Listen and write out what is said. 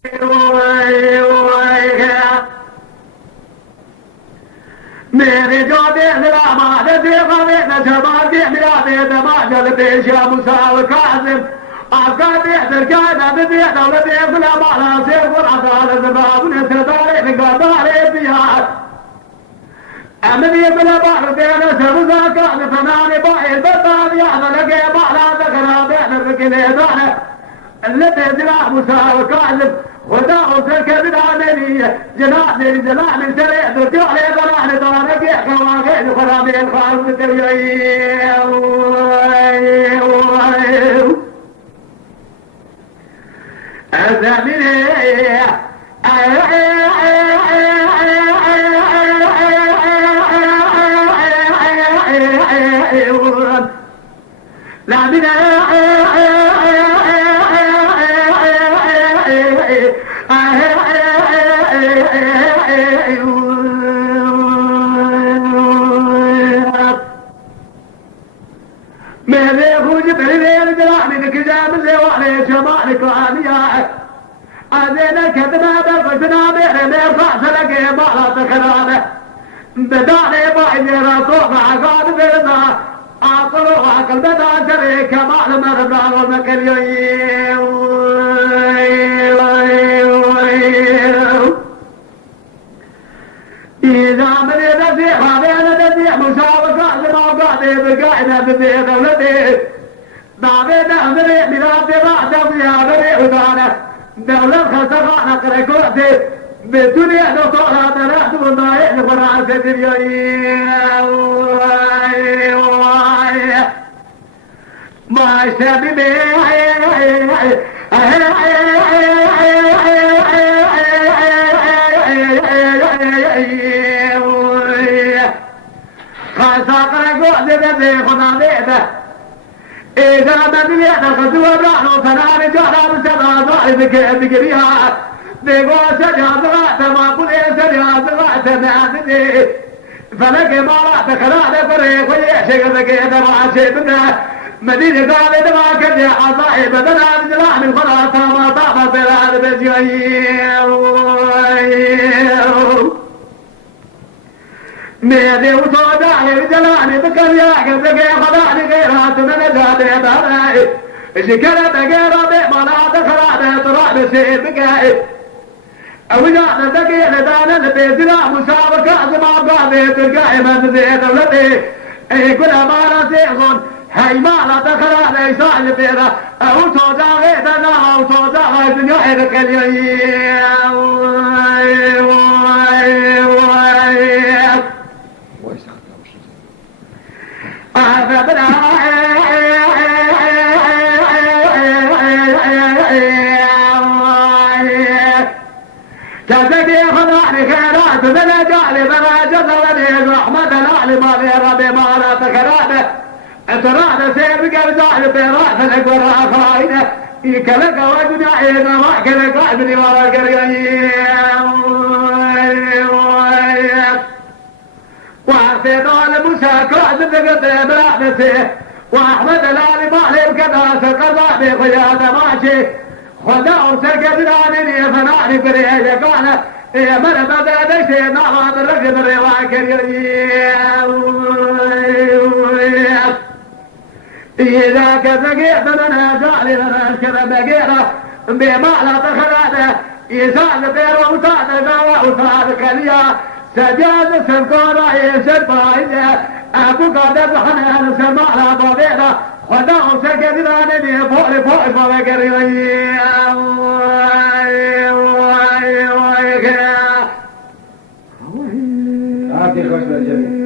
मेरे जो देख हमारे देखा में जमा के मेरा दे दमा जल पेशा मुसाल काजिम आपका देख क्या नद दे दौलत देख ला माला से गुना दाल जबाब ने सरदारे निगादारे बिहार अमनी बला बार देना सबजा का फनाने बाए बता दिया लगे माला दखना दे नर के ले दाना الذي جرى مساوي كاذب وداعوا كذبنا عليه جناني جناني سريع ترجع لي ضراني ضراني كواكين خرابي الخالق التبيعي الزميني لا من أذينا كتنا بالفجنا بيرنا فاصلك ما لا تخرانه بداني باينا صوغ عقاد بيرنا عقلوا عقل بدا شريك مال مرنا ومكل إذا من يدفع بين دفع مسابقة لما قاعد بقاعدة بذي دولتي بعدين أمري بلاد بعد بيادري ودانا دولة خسرانة كركوتي بالدنيا نطلع ترحت والنايح نفرع سدريا ما شابي خسر كركوتي بذي خنا بيته إذا من يدخل ورعنا فنان جهر سما ضعيف بكريها بقوة جهر ما قل يسرها زرعت معدني فلك ما رأت خلال فريق ويحشق لك إذا ما شئتنا مدينة ذلك ما كان يحظى بدنا بجلاح من خلاص ما طاب بلاد بجيء ميدي وصداعي بجلاني بكرياك بكي خدعني غيرات من جادي باري شكرا بغيرا بمناط خرابي طرع بسيب بكي وجانا دقي لدانا لبيتنا مسابقة زمان قاضي تلقائي من زي دولتي كل ما نسيغن هاي ما لا تخرى ليس البيرة او توجا غيرنا او توجا غيرنا حيرك اليوم كذبي خضعني خيرات من جعل براجة ولي رحمة الأعلى ما في ربي ما لا تخرابه اتراد سير قرزاء براس الأكبر أخرائنا يكلك وجنعينا وحكلك أدري ولا قريين وعسينا المساكرات بقضي برحمته وأحمد الآل مالي بكذا سقضى بقيادة ماشي خدعوا سكتناني فنعني بريه قال يا من بدأ دشي نعم الرجل الرواكر إذا كذقيت من جعل لنا الكذا بقيرة بما لا تخلاده يسال بير وطاد وطاد كليا سجاد سنكورا يسد بايده أبو قادر حنان سمع بابيرة خدعوا سكتناني فوق فوق فوق خوش بالجميع